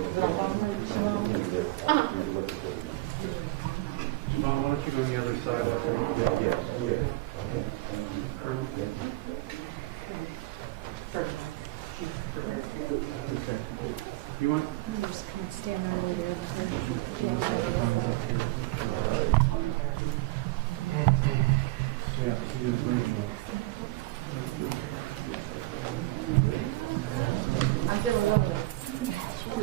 Why don't you go on the other side? You want? I'm just kind of stand right over there. Yeah. I'm feeling lovely. Yeah,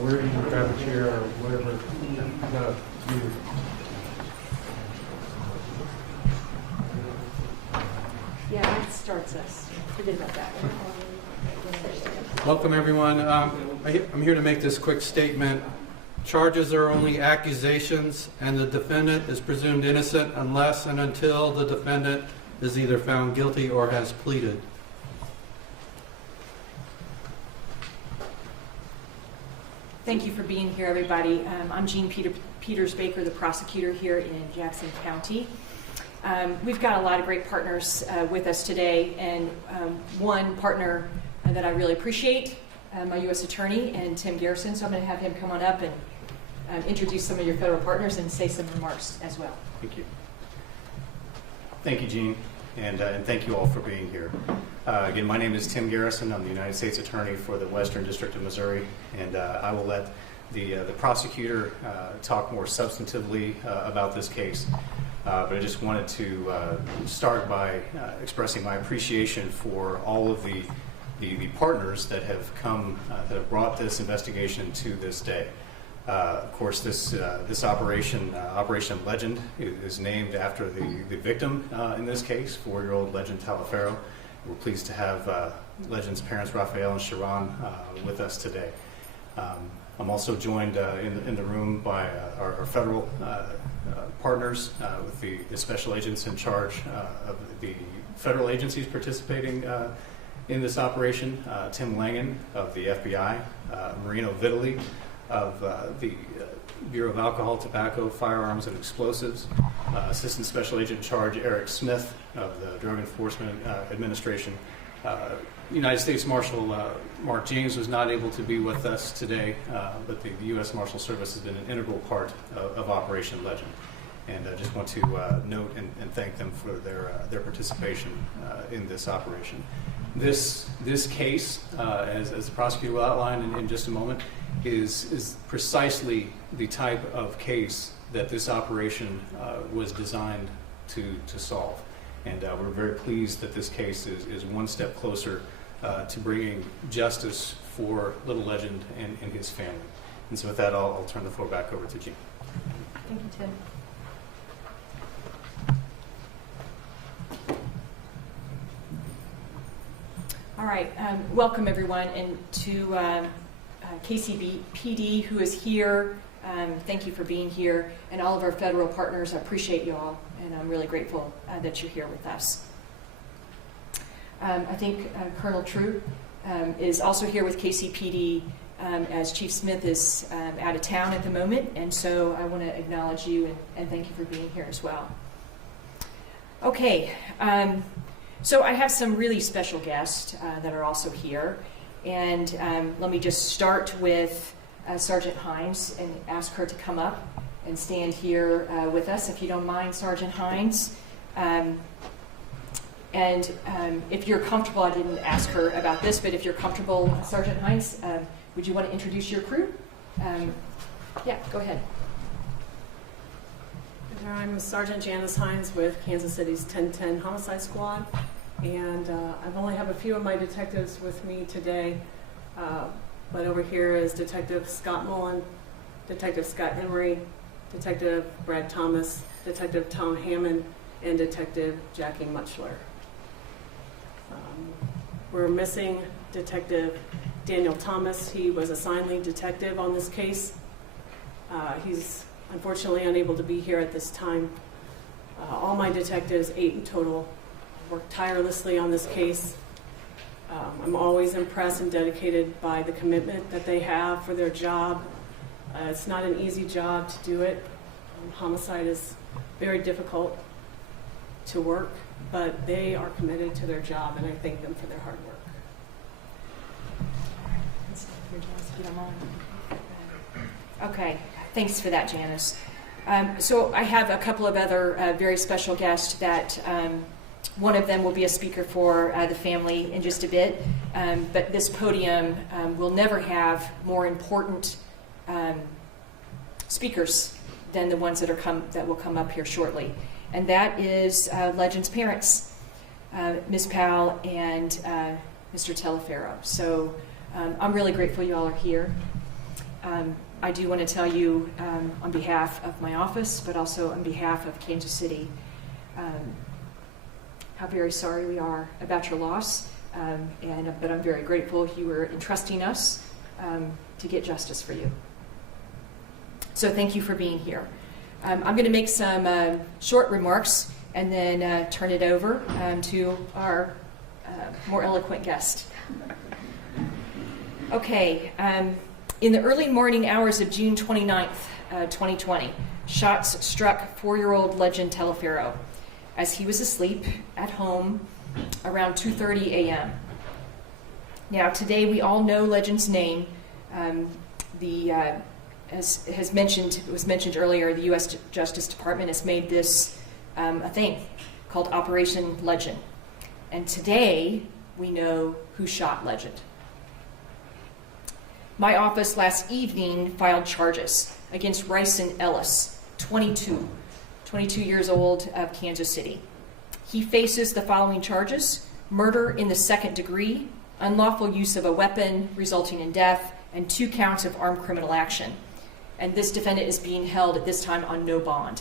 where you can grab a chair or whatever. Yeah, that starts us. Forget about that. Welcome, everyone. I'm here to make this quick statement. Charges are only accusations, and the defendant is presumed innocent unless and until the defendant is either found guilty or has pleaded. Thank you for being here, everybody. I'm Jean Peters Baker, the prosecutor here in Jackson County. We've got a lot of great partners with us today, and one partner that I really appreciate, my U.S. Attorney, and Tim Garrison. So I'm going to have him come on up and introduce some of your federal partners and say some remarks as well. Thank you. Thank you, Jean, and thank you all for being here. Again, my name is Tim Garrison. I'm the United States Attorney for the Western District of Missouri, and I will let the prosecutor talk more substantively about this case. But I just wanted to start by expressing my appreciation for all of the partners that have come, that have brought this investigation to this day. Of course, this operation, Operation Legend, is named after the victim in this case, 4-year-old Legend Talaferro. We're pleased to have Legend's parents, Raphael and Sharon, with us today. I'm also joined in the room by our federal partners with the special agents in charge of the federal agencies participating in this operation, Tim Langen of the FBI, Marino Vitali of the Bureau of Alcohol, Tobacco, Firearms, and Explosives, Assistant Special Agent in Charge Eric Smith of the Drug Enforcement Administration. United States Marshal Mark James was not able to be with us today, but the U.S. Marshal Service has been an integral part of Operation Legend. And I just want to note and thank them for their participation in this operation. This case, as the prosecutor will outline in just a moment, is precisely the type of case that this operation was designed to solve. And we're very pleased that this case is one step closer to bringing justice for little Legend and his family. And so with that, I'll turn the floor back over to Jean. Thank you, Tim. All right, welcome everyone, and to KCPD who is here, thank you for being here, and all of our federal partners. I appreciate you all, and I'm really grateful that you're here with us. I think Colonel True is also here with KCPD as Chief Smith is out of town at the moment, and so I want to acknowledge you and thank you for being here as well. Okay. So I have some really special guests that are also here, and let me just start with Sergeant Hines and ask her to come up and stand here with us, if you don't mind, Sergeant Hines. And if you're comfortable, I didn't ask her about this, but if you're comfortable, Sergeant Hines, would you want to introduce your crew? Yeah, go ahead. I'm Sergeant Janice Hines with Kansas City's 1010 Homicide Squad, and I've only have a few of my detectives with me today, but over here is Detective Scott Mullen, Detective Scott Emery, Detective Brad Thomas, Detective Tom Hammond, and Detective Jackie Muchler. We're missing Detective Daniel Thomas. He was assigned lead detective on this case. He's unfortunately unable to be here at this time. All my detectives, 8 in total, worked tirelessly on this case. I'm always impressed and dedicated by the commitment that they have for their job. It's not an easy job to do it. Homicide is very difficult to work, but they are committed to their job, and I thank them for their hard work. you don't mind. Okay, thanks for that, Janice. So I have a couple of other very special guests that one of them will be a speaker for the family in just a bit, but this podium will never have more important speakers than the ones that will come up here shortly, and that is Legend's parents, Ms. Powell and Mr. Telefero. So I'm really grateful you all are here. I do want to tell you on behalf of my office, but also on behalf of Kansas City, how very sorry we are about your loss, but I'm very grateful you were entrusting us to get justice for you. So thank you for being here. I'm going to make some short remarks and then turn it over to our more eloquent guest. Okay. In the early morning hours of June 29th, 2020, shots struck 4-year-old Legend Telefero as he was asleep at home around 2:30 a.m. Now, today we all know Legend's name. As was mentioned earlier, the U.S. Justice Department has made this a thing called Operation Legend. And today we know who shot Legend. My office last evening filed charges against Ryson Ellis, 22 years old, of Kansas City. He faces the following charges: murder in the second degree, unlawful use of a weapon resulting in death, and 2 counts of armed criminal action. And this defendant is being held at this time on no bond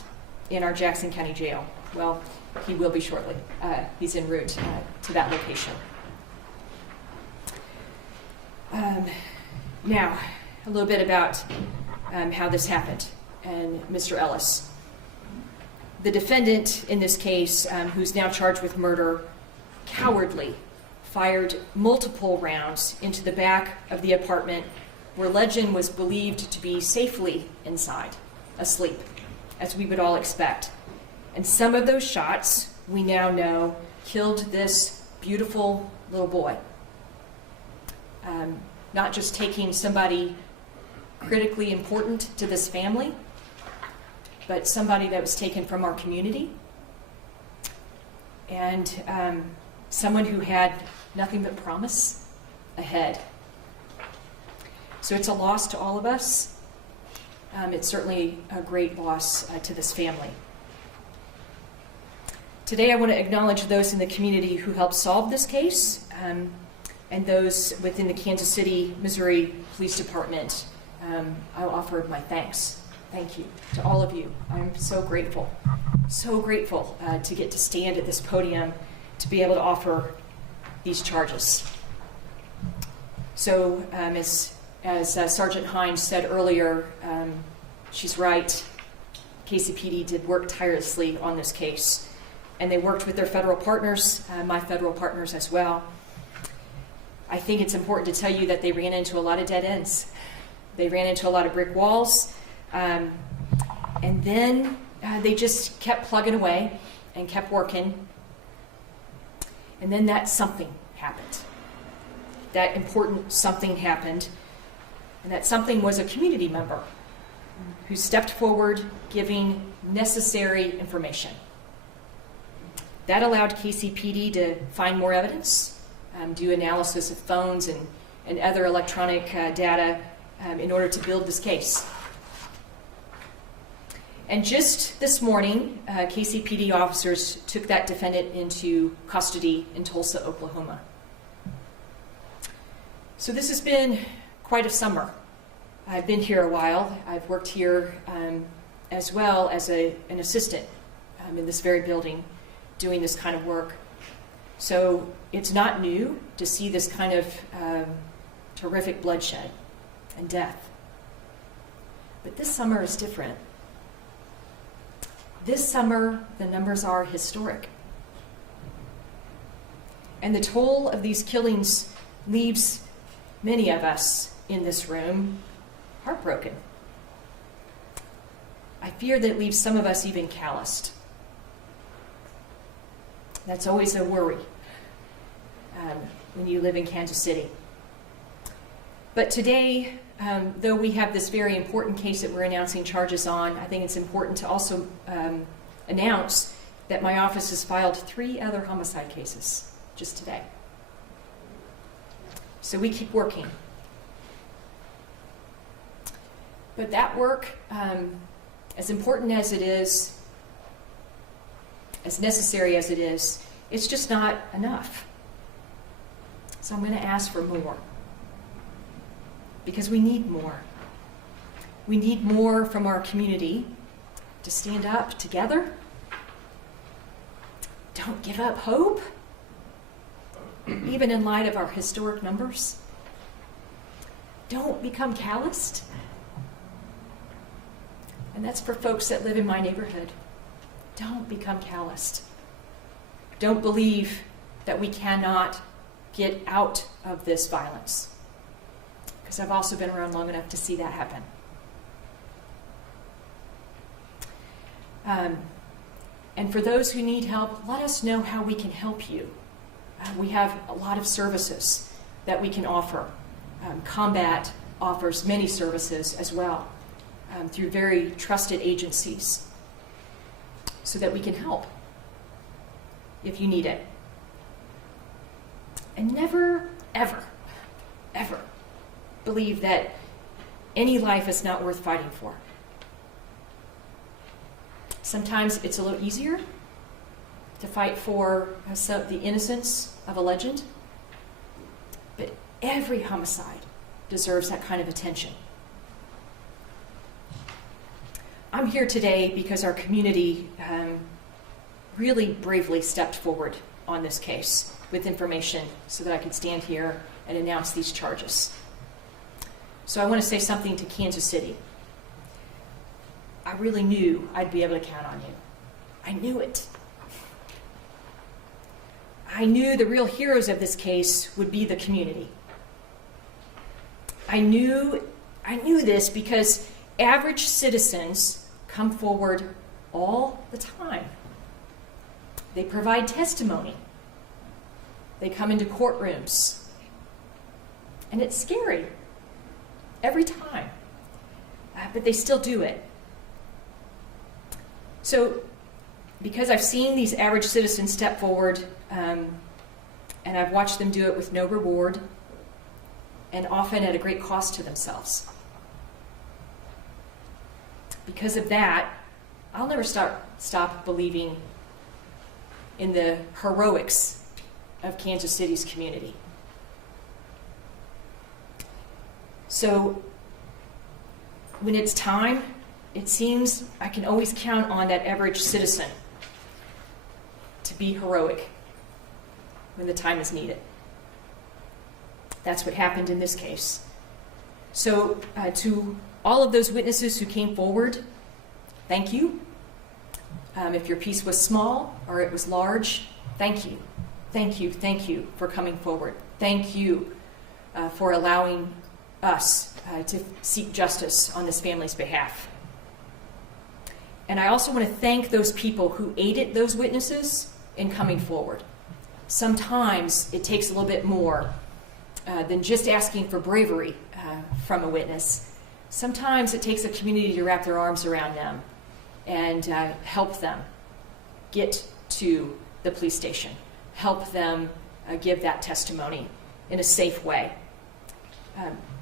in our Jackson County Jail. Well, he will be shortly. He's en route to that location. Now, a little bit about how this happened and Mr. Ellis. The defendant in this case, who's now charged with murder, cowardly fired multiple rounds into the back of the apartment where Legend was believed to be safely inside, asleep, as we would all expect. And some of those shots, we now know, killed this beautiful little boy. Not just taking somebody critically important to this family, but somebody that was taken from our community, and someone who had nothing but promise ahead. So it's a loss to all of us. It's certainly a great loss to this family. Today I want to acknowledge those in the community who helped solve this case, and those within the Kansas City, Missouri Police Department. I'll offer my thanks. Thank you to all of you. I'm so grateful to get to stand at this podium to be able to offer these charges. So as Sergeant Hines said earlier, she's right. KCPD did work tirelessly on this case, and they worked with their federal partners, my federal partners as well. I think it's important to tell you that they ran into a lot of dead ends. They ran into a lot of brick walls, and then they just kept plugging away and kept working. And then that something happened. That important something happened, and that something was a community member who stepped forward giving necessary information. That allowed KCPD to find more evidence, do analysis of phones and other electronic data in order to build this case. And just this morning, KCPD officers took that defendant into custody in Tulsa, Oklahoma. So this has been quite a summer. I've been here a while. I've worked here as well as an assistant in this very building doing this kind of work. So it's not new to see this kind of terrific bloodshed and death. But this summer is different. This summer, the numbers are historic. And the toll of these killings leaves many of us in this room heartbroken. I fear that it leaves some of us even calloused. That's always a worry when you live in Kansas City. But today, though we have this very important case that we're announcing charges on, I think it's important to also announce that my office has filed 3 other homicide cases just today. So we keep working. But that work, as important as it is, as necessary as it is, it's just not enough. So I'm going to ask for more. Because we need more. We need more from our community to stand up together. Don't give up hope, even in light of our historic numbers. Don't become calloused. And that's for folks that live in my neighborhood. Don't become calloused. Don't believe that we cannot get out of this violence. Because I've also been around long enough to see that happen. And for those who need help, let us know how we can help you. We have a lot of services that we can offer. Combat offers many services as well through very trusted agencies so that we can help if you need it. And never, ever, ever believe that any life is not worth fighting for. Sometimes it's a little easier to fight for the innocence of a legend, but every homicide deserves that kind of attention. I'm here today because our community really bravely stepped forward on this case with information so that I could stand here and announce these charges. So I want to say something to Kansas City. I really knew I'd be able to count on you. I knew it. I knew the real heroes of this case would be the community. I knew this because average citizens come forward all the time. They provide testimony. They come into courtrooms. And it's scary every time. But they still do it. So, because I've seen these average citizens step forward, and I've watched them do it with no reward, and often at a great cost to themselves. Because of that, I'll never stop believing in the heroics of Kansas City's community. So, when it's time, it seems I can always count on that average citizen to be heroic when the time is needed. That's what happened in this case. So to all of those witnesses who came forward, thank you. If your piece was small or it was large, thank you. Thank you, thank you for coming forward. Thank you for allowing us to seek justice on this family's behalf. And I also want to thank those people who aided those witnesses in coming forward. Sometimes it takes a little bit more than just asking for bravery from a witness. Sometimes it takes a community to wrap their arms around them and help them get to the police station, help them give that testimony in a safe way.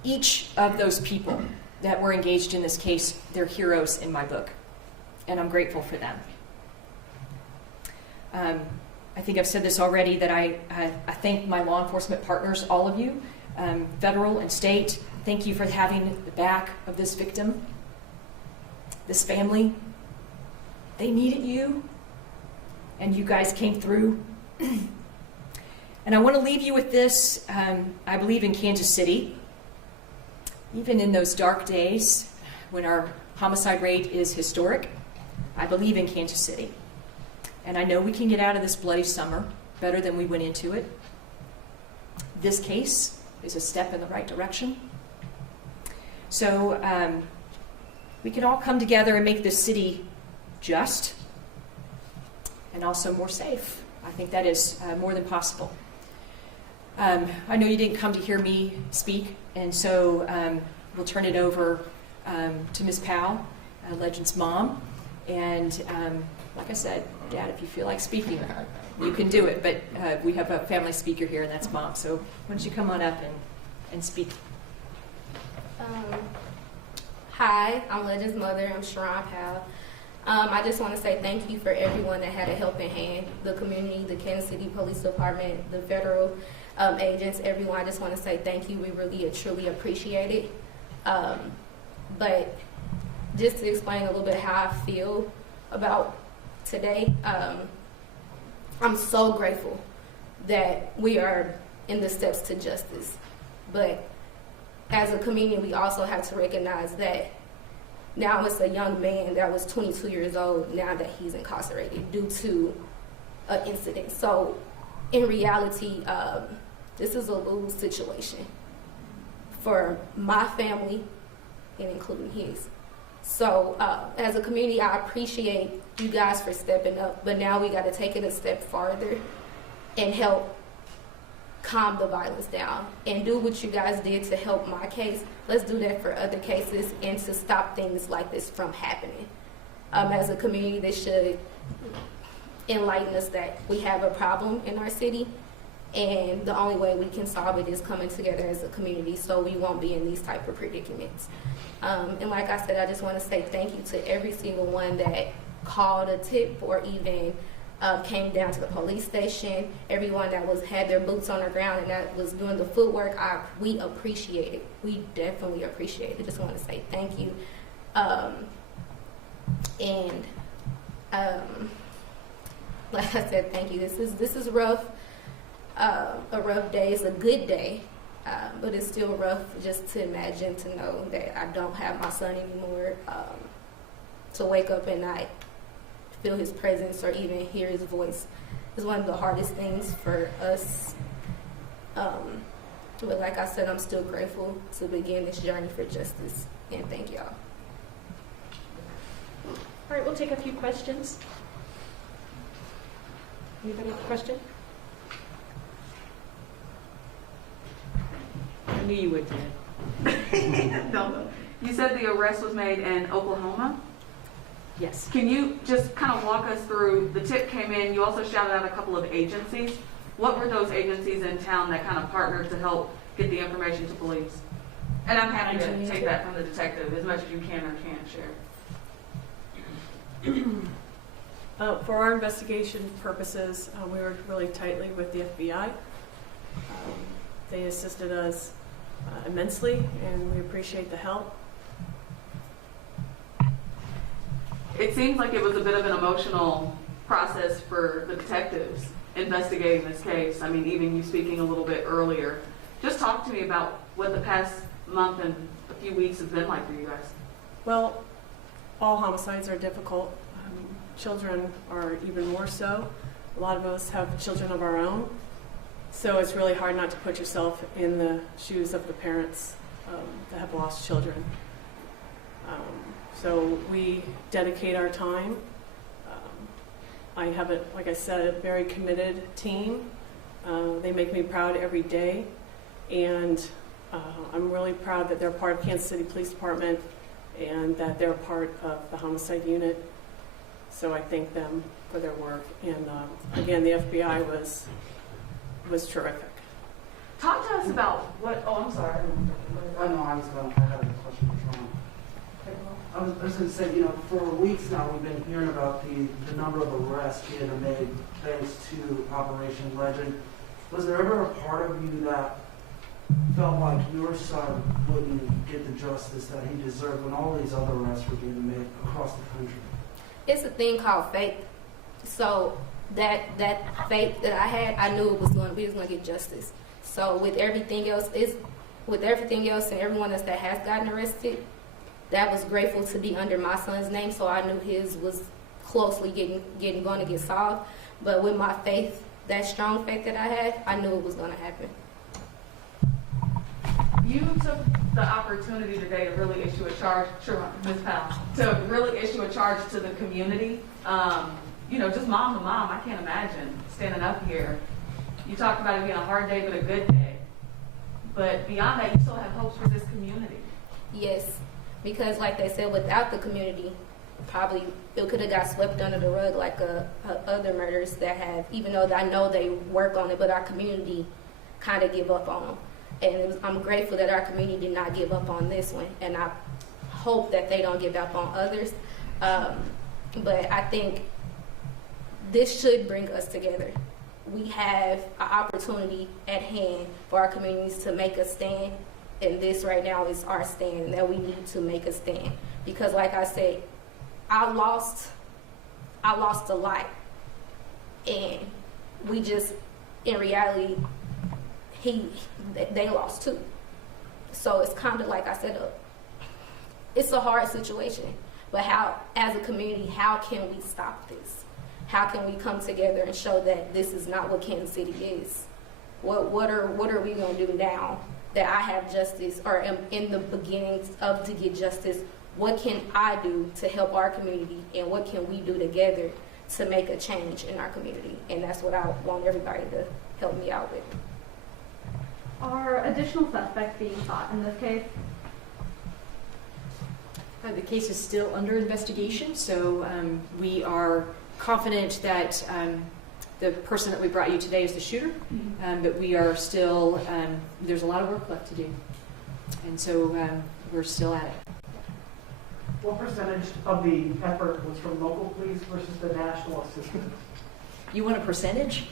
Each of those people that were engaged in this case, they're heroes in my book, and I'm grateful for them. I think I've said this already, that I thank my law enforcement partners, all of you, federal and state. Thank you for having the back of this victim, this family. They needed you, and you guys came through. And I want to leave you with this. I believe in Kansas City. Even in those dark days when our homicide rate is historic, I believe in Kansas City. And I know we can get out of this bloody summer better than we went into it. This case is a step in the right direction. So we can all come together and make this city just and also more safe. I think that is more than possible. I know you didn't come to hear me speak, and so we'll turn it over to Ms. Powell, Legend's mom. And like I said, Dad, if you feel like speaking, you can do it. But we have a family speaker here, and that's Mom. So why don't you come on up and speak? Hi, I'm Legend's mother. I'm Sharon Powell. I just want to say thank you for everyone that had a helping hand, the community, the Kansas City Police Department, the federal agents, everyone. I just want to say thank you. We really truly appreciate it. But just to explain a little bit how I feel about today, I'm so grateful that we are in the steps to justice. But as a community, we also have to recognize that now it's a young man that was 22 years old, now that he's incarcerated due to an incident. So in reality, this is a lose situation for my family and including his. So as a community, I appreciate you guys for stepping up, but now we got to take it a step farther and help calm the violence down and do what you guys did to help my case. Let's do that for other cases and to stop things like this from happening. As a community, they should enlighten us that we have a problem in our city, and the only way we can solve it is coming together as a community so we won't be in these type of predicaments. And like I said, I just want to say thank you to every single one that called a tip or even came down to the police station, everyone that had their boots on the ground and that was doing the footwork. We appreciate it. We definitely appreciate it. Just want to say thank you. Like I said, thank you. This is rough. A rough day. It's a good day, but it's still rough just to imagine, to know that I don't have my son anymore. To wake up and not feel his presence or even hear his voice is one of the hardest things for us. But like I said, I'm still grateful to begin this journey for justice, and thank y'all. All right, we'll take a few questions. Anybody have a question? I knew you would, Dan. No. You said the arrest was made in Oklahoma. Yes. Can you just kind of walk us through, the tip came in, you also shouted out a couple of agencies. What were those agencies in town that kind of partnered to help get the information to police? And I'm happy to take that from the detective as much as you can or can't share. For our investigation purposes, we worked really tightly with the FBI. They assisted us immensely, and we appreciate the help. It seems like it was a bit of an emotional process for the detectives investigating this case. I mean, even you speaking a little bit earlier. Just talk to me about what the past month and a few weeks has been like for you guys. Well, all homicides are difficult. Children are even more so. A lot of us have children of our own. So it's really hard not to put yourself in the shoes of the parents that have lost children. So we dedicate our time. I have, like I said, a very committed team. They make me proud every day. And I'm really proud that they're part of Kansas City Police Department and that they're part of the homicide unit. So I thank them for their work. And again, the FBI was terrific. Talk to us about what, oh, I'm sorry. I know I had a question for Sean. I was going to say, for weeks now we've been hearing about the number of arrests being made thanks to Operation Legend. Was there ever a part of you that felt like your son wouldn't get the justice that he deserved when all these other arrests were being made across the country? It's a thing called faith. So that faith that I had, I knew we was going to get justice. So with everything else and everyone else that has gotten arrested, that was grateful to be under my son's name. So I knew his was closely going to get solved. But with my faith, that strong faith that I had, I knew it was going to happen. You took the opportunity today to really issue a charge, Ms. Powell, to really issue a charge to the community. Just mom to mom, I can't imagine standing up here. You talked about it being a hard day, but a good day. But beyond that, you still have hopes for this community. Yes, because like they said, without the community, probably it could have got swept under the rug like other murders that have, even though I know they work on it, but our community kind of give up on them. And I'm grateful that our community did not give up on this one, and I hope that they don't give up on others. But I think this should bring us together. We have an opportunity at hand for our communities to make a stand, and this right now is our stand, and that we need to make a stand. Because like I said, I lost a lot, and we just, in reality, they lost too. So it's kind of like I said, it's a hard situation. But how, as a community, how can we stop this? How can we come together and show that this is not what Kansas City is? What are we going to do now that I have justice, or am in the beginnings of to get justice? What can I do to help our community, and what can we do together to make a change in our community? And that's what I want everybody to help me out with. Are additional suspects being sought in this case? The case is still under investigation, so we are confident that the person that we brought you today is the shooter, but we are still, there's a lot of work left to do, and so we're still at it. What percentage of the effort was from local police versus the national assistance? You want a percentage?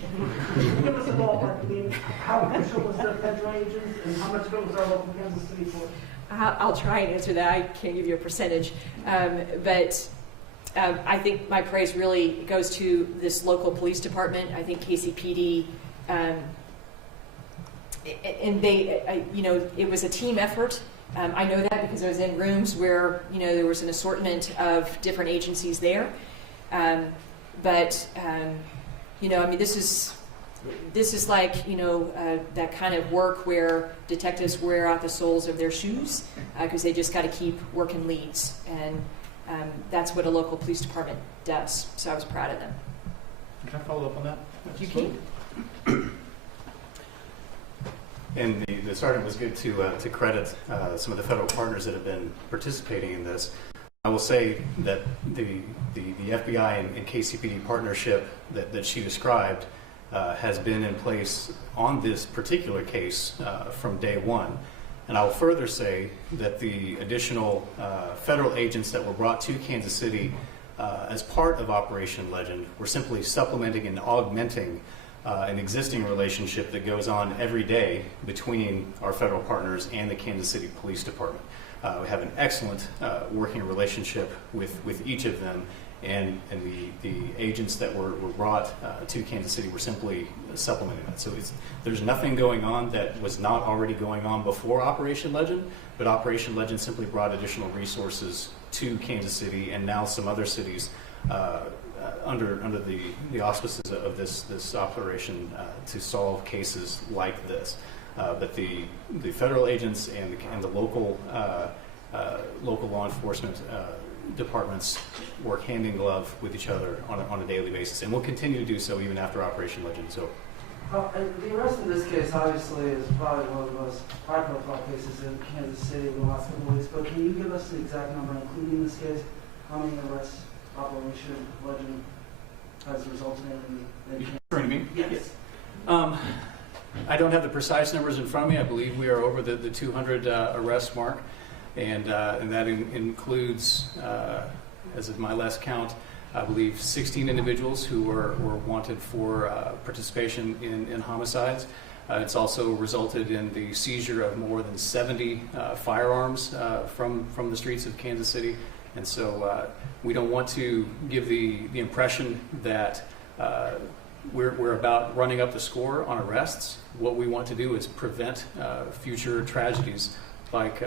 Give us a ballpark. I mean, how official was the federal agents, and how much of it was our local Kansas City force? I'll try and answer that. I can't give you a percentage, but I think my praise really goes to this local police department. I think KCPD, and they, it was a team effort. I know that because I was in rooms where, there was an assortment of different agencies there. But this is like, that kind of work where detectives wear out the soles of their shoes because they just got to keep working leads. And that's what a local police department does. So I was proud of them. Can I follow up on that? You can. And the sergeant was good to credit some of the federal partners that have been participating in this. I will say that the FBI and KCPD partnership that she described has been in place on this particular case from day one. And I will further say that the additional federal agents that were brought to Kansas City as part of Operation Legend were simply supplementing and augmenting an existing relationship that goes on every day between our federal partners and the Kansas City Police Department. We have an excellent working relationship with each of them, and the agents that were brought to Kansas City were simply supplementing that. So there's nothing going on that was not already going on before Operation Legend, but Operation Legend simply brought additional resources to Kansas City and now some other cities under the auspices of this operation to solve cases like this. But the federal agents and the local law enforcement departments work hand in glove with each other on a daily basis, and will continue to do so even after Operation Legend. So, and the arrest in this case, obviously, is probably one of the most high-profile cases in Kansas City in the last couple of weeks. But can you give us the exact number, including this case, how many arrests Operation Legend has resulted in? Referring to me? Yes. I don't have the precise numbers in front of me. I believe we are over the 200 arrest mark, and that includes, as of my last count, I believe 16 individuals who were wanted for participation in homicides. It's also resulted in the seizure of more than 70 firearms from the streets of Kansas City, and so we don't want to give the impression that we're about running up the score on arrests. What we want to do is prevent future tragedies like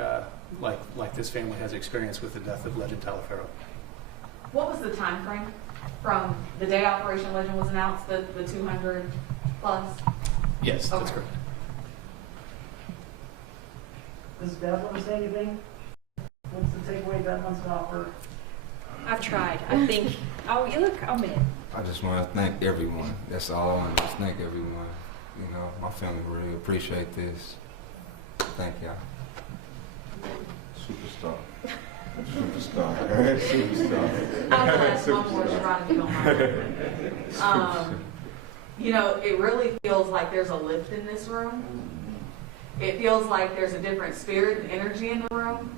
this family has experienced with the death of Legend Talaferro. What was the time frame from the day Operation Legend was announced, the 200 plus? Yes, that's Okay. correct. Does Deb want to say anything? What's the takeaway Deb wants to offer? I've tried. I think. Oh, you look. Oh man. I just want to thank everyone. That's all I want to just thank everyone. My family really appreciate this. Thank y'all. Superstar. Superstar. Superstar. I'm gonna ask one more, Sharon, if you don't mind. You know, it really feels like there's a lift in this room. It feels like there's a different spirit and energy in the room.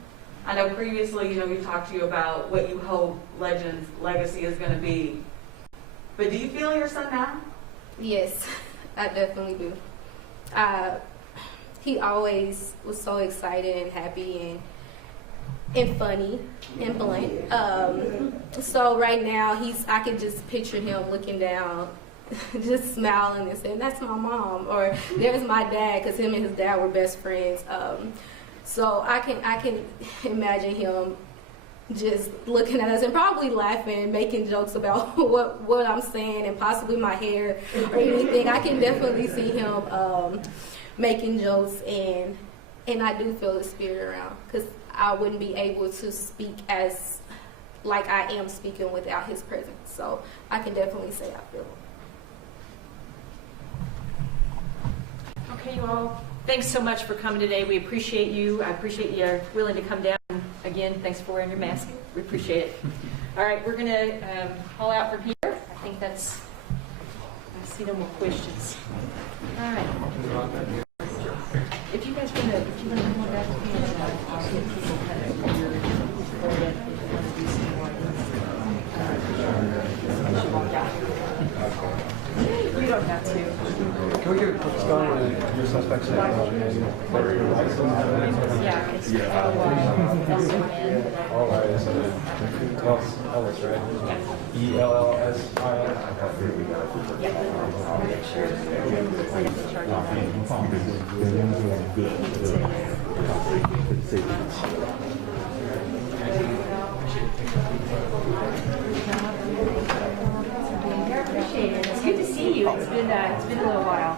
I know previously, you know, we've talked to you about what you hope Legend's legacy is going to be. But do you feel your son now? Yes, I definitely do. He always was so excited and happy and funny and blunt. So right now, I can just picture him looking down, just smiling and saying, "That's my mom," or "There's my dad," because him and his dad were best friends. So I can imagine him just looking at us and probably laughing, making jokes about what I'm saying and possibly my hair or anything. I can definitely see him making jokes, and I do feel the spirit around, because I wouldn't be able to speak as like I am speaking without his presence. So I can definitely say I feel him. Okay, you all, thanks so much for coming today. We appreciate you. I appreciate you're willing to come down. Again, thanks for wearing your mask. We appreciate it. All right, we're going to haul out from here. I think that's, I see no more questions. All right. If you guys want to come on back to me, I'll get people kind of here before that want to do some more. You should walk out. You don't have to. Can we get a quick start on your suspect's name? Yeah, it's All right, so Ellis, right? E-L-L-S-I-N. I'll make sure. I have to charge I appreciate it. It's good to see you. It's been a little while.